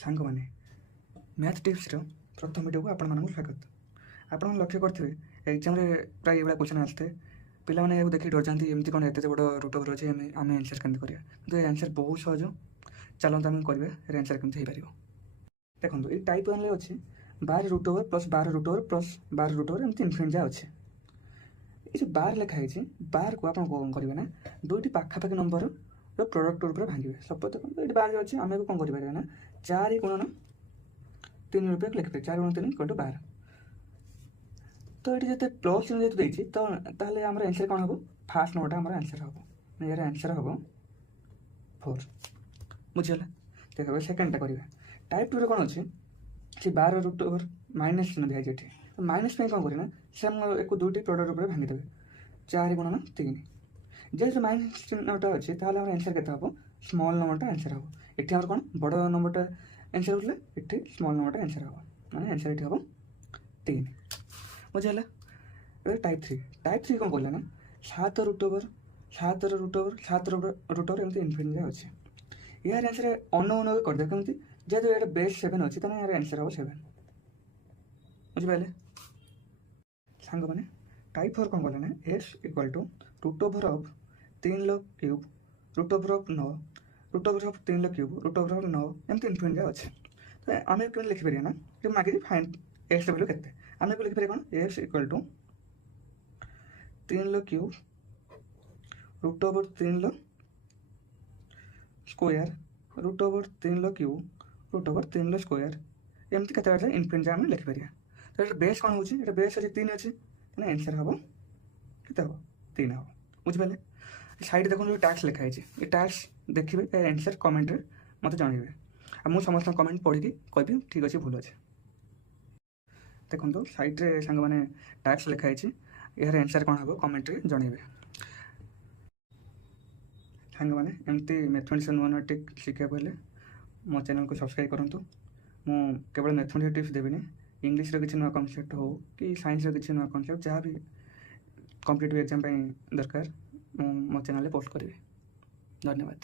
ସାଙ୍ଗମାନେ ମ୍ୟାଥ୍ ଟିପ୍ସର ପ୍ରଥମ ଭିଡ଼ିଓକୁ ଆପଣମାନଙ୍କୁ ସ୍ୱାଗତ। ଆପଣ ଲକ୍ଷ୍ୟ କରିଥିବେ ଏକ୍ଜାମ୍ରେ ପ୍ରାୟ ଏଇଭଳିଆ କ୍ୱେଶ୍ଚନ୍ ଆସିଥାଏ। ପିଲାମାନେ ଏହାକୁ ଦେଖିକି ଡରିଯାନ୍ତି, ଏମିତି କ'ଣ ଏତେ ବଡ଼ ରୁଟ୍ ଓଭର୍ ଅଛି, ଆମେ ଆନ୍ସର୍ କେମିତି କରିବା। କିନ୍ତୁ ଏ ଆନ୍ସର୍ ବହୁତ ସହଜ। ଚାଲନ୍ତୁ ଆମେ କରିବା ଏର ଆନ୍ସର୍ କେମିତି ହେଇପାରିବ। ଦେଖନ୍ତୁ ଏଇ ଟାଇପ୍ 1ରେ ଅଛି 12 route over plus 12 route over plus 12 route over ଏମିତି ଇନଫିନିଟ୍ ଯାଏ ଅଛି। ଏ ଯେଉଁ ବାର ଲେଖା ହେଇଛି ବାରକୁ ଆପଣ କ'ଣ କରିବେ ନା ଦୁଇଟି ପାଖାପାଖି ନମ୍ବରର ପ୍ରଡ଼କ୍ଟ ଉପରେ ଭାଙ୍ଗିବେ। ସପୋଜ୍ ଦେଖନ୍ତୁ ଏଇଠି 12 ଅଛି, ଆମେ କ'ଣ କରିପାରିବା ନା 4 ଗୁଣନ 3 ରୂପେ ଲେଖିପାରିବା। 4 ଗୁଣ 3 = 12। ତ ଏଠି ଯେତେ ପ୍ଲସ୍ ଚିହ୍ନ ଯେହେତୁ ଦେଇଛି ତ ତାହେଲେ ଆମର ଆନ୍ସର୍ କ'ଣ ହେବ? ଫାର୍ଷ୍ଟ ନମ୍ବରଟା ଆମର ଆନ୍ସର୍ ହେବ, ଏହାର ଆନ୍ସର୍ ହେବ 4। ବୁଝିଗଲା? ଦେଖ ଏବେ ସେକେଣ୍ଡଟା କରିବା। ଟାଇପ୍ 2ରେ କ'ଣ ଅଛି ସେ 12 ରୁଟ୍ ଓଭର୍ ମାଇନସ୍ ଚିହ୍ନ ଦିଆଯାଇଛି ଏଠି। ମାଇନସ୍ ପାଇଁ କ'ଣ କରିବେ ନା ସେ ଆମ ଏକୁ ଦୁଇଟି ପ୍ରଡ଼କ୍ଟ ଉପରେ ଭାଙ୍ଗିଦେବେ। 4 ଗୁଣନ 3 ଯେହେତୁ ମାଇନସ୍ ଚିହ୍ନଟା ଅଛି ତାହେଲେ ଆମର ଆନ୍ସର୍ କେତେ ହେବ? ସ୍ମଲ୍ ନମ୍ବରଟା ଆନ୍ସର୍ ହେବ। ଏଠି ଆମର କ'ଣ ବଡ଼ ନମ୍ବରଟା ଆନ୍ସର୍ ହେଉଥିଲା, ଏଠି ସ୍ମଲ୍ ନମ୍ବରଟା ଆନ୍ସର୍ ହେବ, ମାନେ ଆନ୍ସର୍ ଏଠି ହେବ 3। ବୁଝିହେଲା? ଏବେ ଟାଇପ୍ 3 କ'ଣ କଲେ ନା 7 ରୁଟ୍ ଓଭର୍ 7 ରୁଟ୍ ଓଭର୍ ଏମିତି ଇନଫିନିଟ୍ ଯାଏ ଅଛି। ଏହାର ଆନ୍ସର୍ ଅନଉନ କରିଦେବେ କେମିତି? ଯେହେତୁ ଏଇଟା ବେସ୍ 7 ଅଛି ତାହେଲେ ଏହାର ଆନ୍ସର୍ ହେବ 7। ବୁଝିପାରିଲେ ସାଙ୍ଗମାନେ? ଟାଇପ୍ 4 କ'ଣ କଲେ ନା x = ରୁଟ୍ ଓଭର୍ ଅଫ୍ 3 ର cube route over of 9 route over of 3 ର କ୍ୟୁବ୍ ରୁଟ୍ ଓଭର୍ ଅଫ୍ 9 ଏମିତି ଇନଫିନିଟ୍ ଯାଏ ଅଛି। ତ ଆମେ କେମିତି ଲେଖିପାରିବା ନା ଯେଉଁ ମାଗିଛି ଫାଇଣ୍ଡ x ର ଭ୍ୟାଲୁ କେତେ, ଆମେ ଲେଖିପାରିବା କ'ଣ x = 3 ର କ୍ୟୁବ୍ ରୁଟ୍ ଓଭର୍ 3 ର ସ୍କୋୟାର୍ ରୁଟ୍ ଓଭର୍ 3 ର କ୍ୟୁବ୍ ରୁଟ୍ ଓଭର୍ 3 ର ସ୍କୋୟାର୍ ଏମିତି କେତେ ବାଟ ଇନଫିନିଟ୍ ଯାଏ ଆମେ ଲେଖିପାରିବା। ତ ଏଇଟା ବେସ୍ କ'ଣ ହେଉଛି? ଏଇଟା ବେସ୍ ଅଛି 3 ଅଛି, ତାହେଲେ ଆନ୍ସର୍ ହେବ କେତେ ହେବ? 3 ହେବ। ବୁଝିପାରିଲେ? ସାଇଡ଼୍ ଦେଖନ୍ତୁ ଟାସ୍କ ଲେଖା ହେଇଛି, ଏ ଟାସ୍କ ଦେଖିବେ, ଏ ଆନ୍ସର୍ କମେଣ୍ଟରେ ମୋତେ ଜଣାଇବେ। ଆଉ ମୁଁ ସମସ୍ତଙ୍କ କମେଣ୍ଟ ପଢ଼ିକି କହିବି ଠିକ୍ ଅଛି ଭୁଲ ଅଛି। ଦେଖନ୍ତୁ ସାଇଡ଼୍ରେ ସାଙ୍ଗମାନେ ଟାସ୍କ ଲେଖା ହେଇଛି, ଏହାର ଆନ୍ସର୍ କ'ଣ ହେବ କମେଣ୍ଟରେ ଜଣାଇବେ। ସାଙ୍ଗମାନେ ଏମିତି ମ୍ୟାଥମେଟିକ୍ସ ନୂଆ ନୂଆ ଟିପ୍ ଶିଖିବାକୁ ହେଲେ ମୋ ଚ୍ୟାନେଲ୍କୁ ସବସ୍କ୍ରାଇବ୍ କରନ୍ତୁ। ମୁଁ କେବଳ ମ୍ୟାଥମେଟିକ୍ସ ଟିପ୍ସ ଦେବିନି, ଇଂଲିଶର କିଛି ନୂଆ କନସେପ୍ଟ ହେଉ କି ସାଇନ୍ସର କିଛି ନୂଆ କନସେପ୍ଟ ଯାହା ବି କମ୍ପିଟେଟିଭ୍ ଏକ୍ଜାମ୍ ପାଇଁ ଦରକାର ମୁଁ ମୋ ଚ୍ୟାନେଲ୍ରେ ପୋଷ୍ଟ କରିବି। ଧନ୍ୟବାଦ।